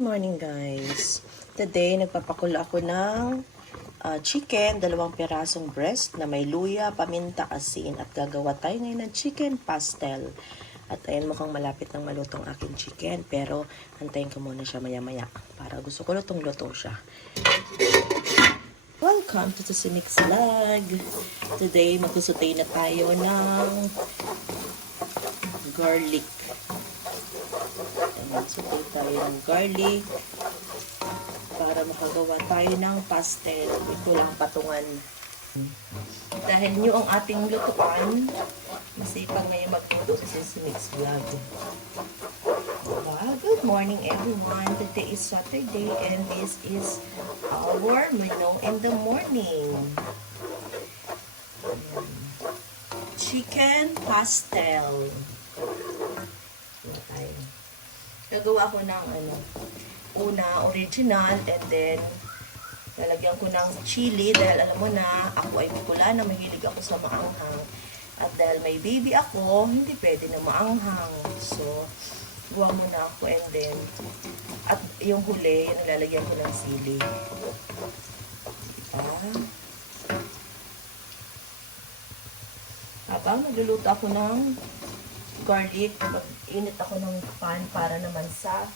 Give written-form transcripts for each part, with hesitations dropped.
Morning guys. Today nagpapakulo ako ng chicken, 2 pirasong breast na may luya, paminta, asin at gagawa tayo ngayon ng chicken pastel. At ayan, mukhang malapit ng malutong aking chicken, pero antayin ko muna siya maya-maya para gusto ko lutong-luto siya. Welcome to Susimix Vlog. Today magsusutay na tayo ng garlic. Magsutay tayo ng garlic para makagawa tayo ng pastel. Ito lang patungan. Dahil new ang ating lutuan, masipag na yung magluto sa Susimix Vlog. Good morning everyone. Today is Saturday and this is our menu in the morning. Chicken pastel. Gagawa ko ng una original and then lalagyan ko ng chili dahil alam mo na ako ay Bicolana, mahilig ako sa maanghang. At dahil may baby ako, hindi pwede na maanghang. So, gawa muna ako and then at yung huli, nilalagyan ko ng sili. Habang nagluluto ako ng garlic, mag-init ako ng pan para naman sa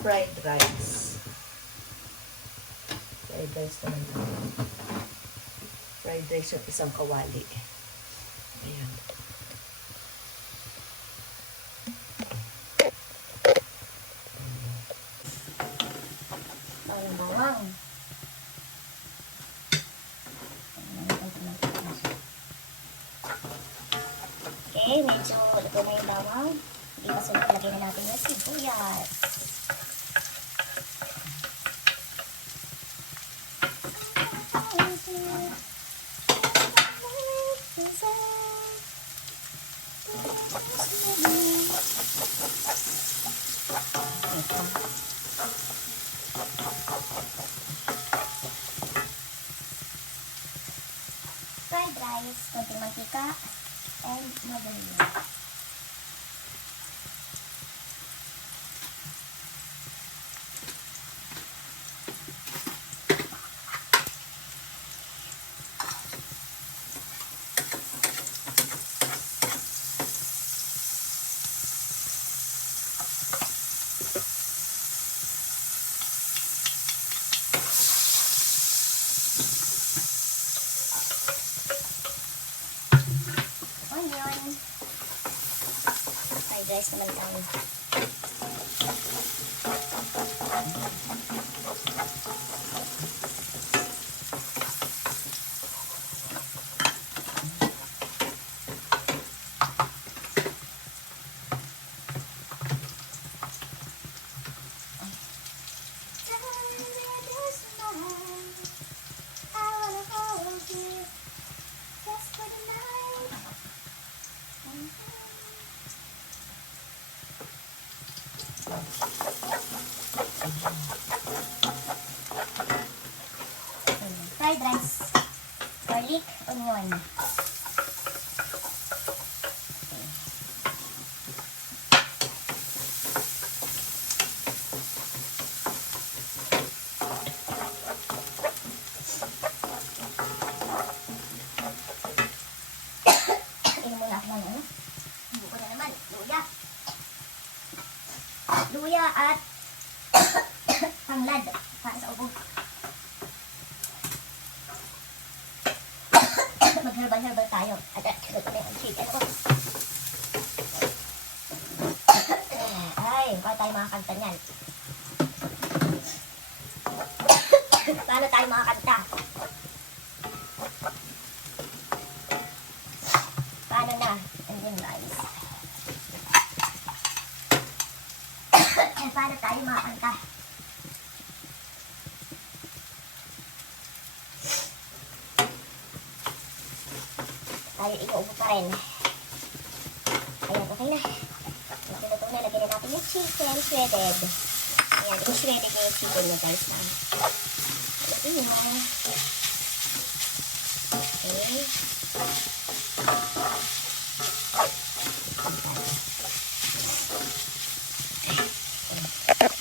fried rice. Fried rice naman tayo. Fried rice yung isang kawali. Ayan. Ay, bawang. Okay, medyo ito na yung bawang. Hindi pa sunod, lagay na natin yung sibuyas. Fried rice, konting mantika, and margarine. Onion. Fried rice naman tayo. Fried rice, garlic, onion. Inom muna ako ng hindi ko na naman, luya. Luya at panglad para sa ubo. Mag-herbal tayo. At ito na yung chicken ko. Ay, paano tayo makakanta niyan? Paano tayo makakanta? Paano na? And then rice. Paano tayo makakanta? Tayo ikuubo pa rin. Ayan, okay na. Nakiluto na. Lagyan na natin yung chicken shredded. Ayan, i-shredded na yung chicken na guys. Lagyan na. Okay.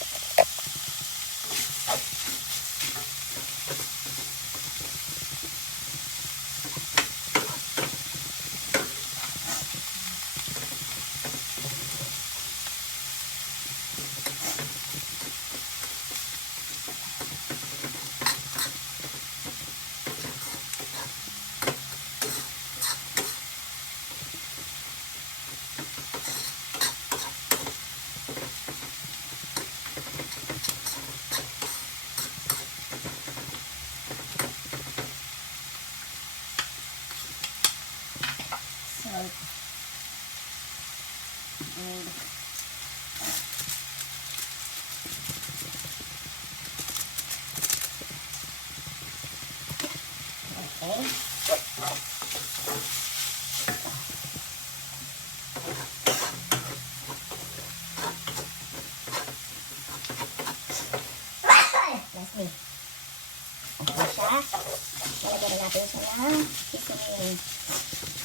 lalagyan na natin siya ng seasoning.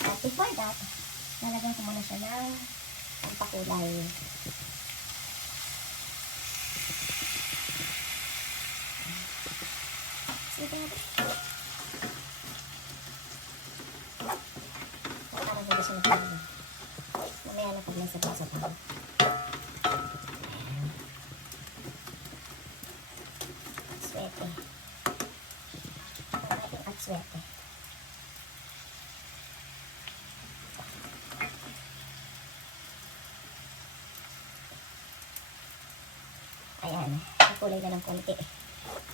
At before that, lalagyan ko muna siya ng pampakulay. Sige natin. Parang hindi siya nagpapalala. Mamaya na pag may sabaw-sabaw. Swerte. Ang at swerte. Ayan. Kulay na ng konti.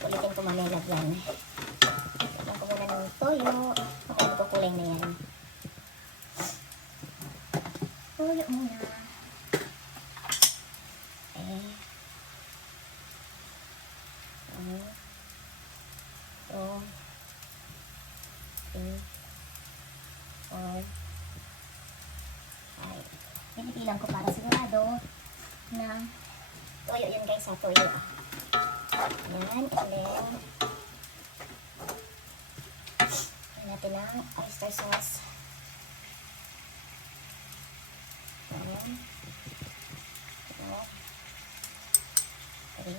Ulitin ko mamaya lagyan. Lagyan ko muna ng toyo. Okay, magkukulay na yan. Toyo muna. Okay. 1, 2, 3, 4, 5. Pinipilang ko para sigurado na toyo yun guys ha, toyo. Ayan, and then natin ng oyster sauce. Ayan. 2, 3,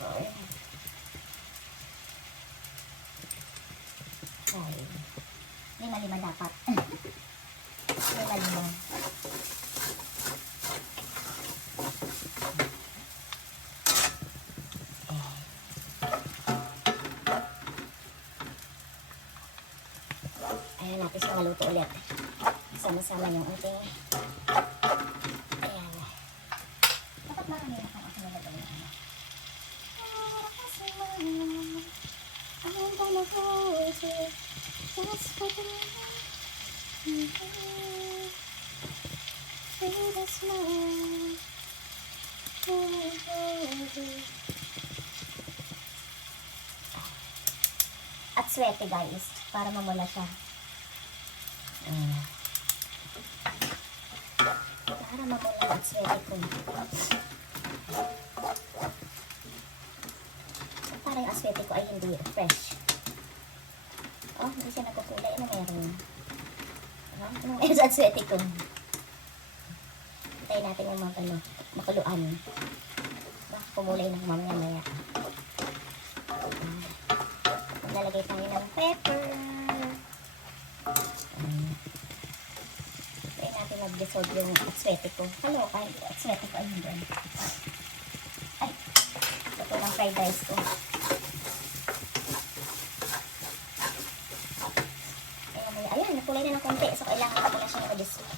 4, 5. 5 dapat. 5. Ayan natin siya maluto ulit. Sama-sama yung ating ayan. Dapat marami na kung ako nalagay na ano. I'm gonna hold you just for the with a smile. At swerte guys, para mamula siya. Para mamula at swerte ko. Para yung aswete ko ay hindi fresh. Oh, hindi siya nagkukulay. Ano meron? Ano meron sa aswete ko? Hintayin natin yung mga makuluan. Kumulay na mamaya-maya. Lalagay tayo ng pepper. Hintayin natin mag-dissolve yung aswete ko. Kaloka, aswete ko ay hindi. Ay, ito ng fried rice ko. Ayan, nakulay na ng konti. So, kailangan ko na siya mag-dissolve.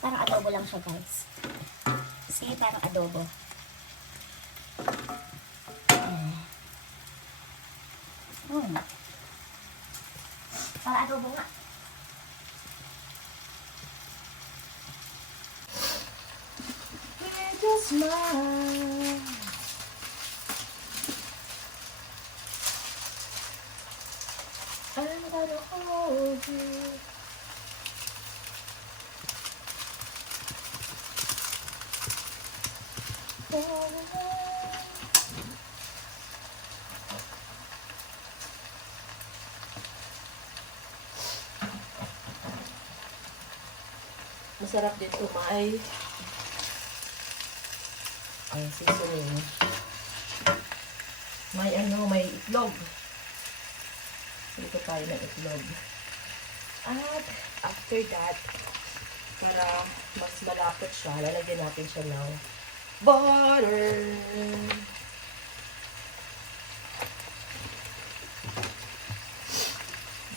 Parang adobo lang siya, guys. See, parang adobo. Parang adobo nga. With a smile. I'm gonna hold you. Masarap din may ay seasoning. May itlog. Dito tayo ng itlog. At after that, para mas malapot siya, lalagyan natin siya ng butter.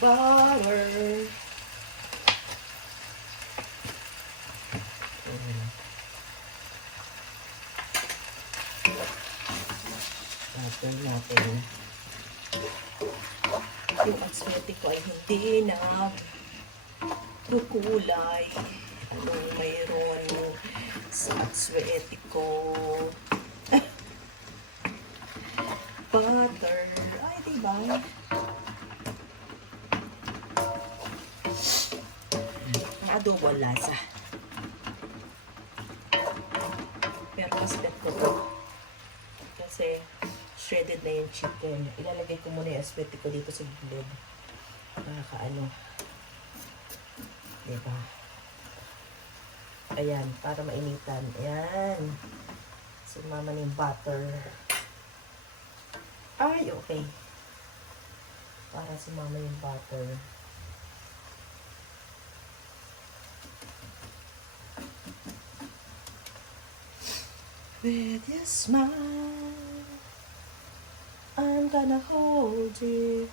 Butter. Natin. Yung aswete ko ay hindi na kukulay. Anong mayroon sa aswete ko? Butter. Ay, diba? Ang adobo ang lasa. i-split ko to. Kasi shredded na yung chicken. Ilalagay ko muna yung spaghetti ko dito sa gilid. Nakakaano. Diba? Ayan, para mainitan. Ayan. Sumama na yung butter. Ay, okay. Para sumama yung butter. With your smile, I'm gonna hold you.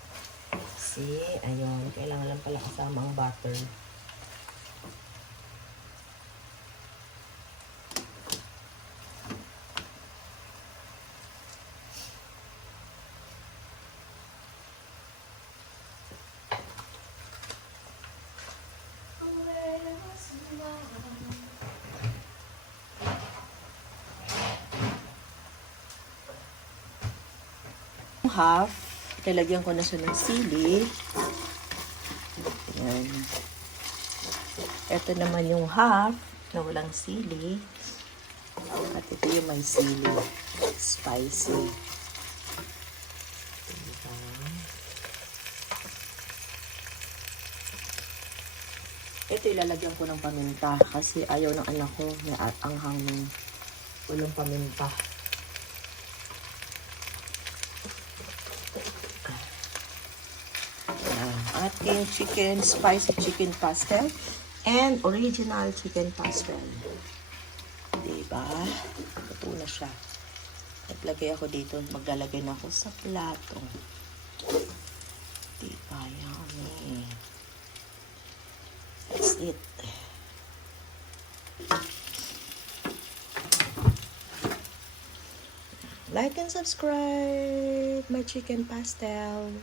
See, ayun. Kailangan lang pala kasama ang butter. Half, lalagyan ko na siya ng sili. Ayan. Ito naman yung half na walang sili. At ito yung may sili. Spicy. Diba? Ito ilalagyan ko ng paminta kasi ayaw ng anak ko na anghang ng walang paminta. Ating chicken, spicy chicken pastel and original chicken pastel. Diba? Ito na siya. Naglagay ako dito. Maglalagay na ako sa plato. Diba? Yummy. That's it. Like and subscribe my chicken pastel.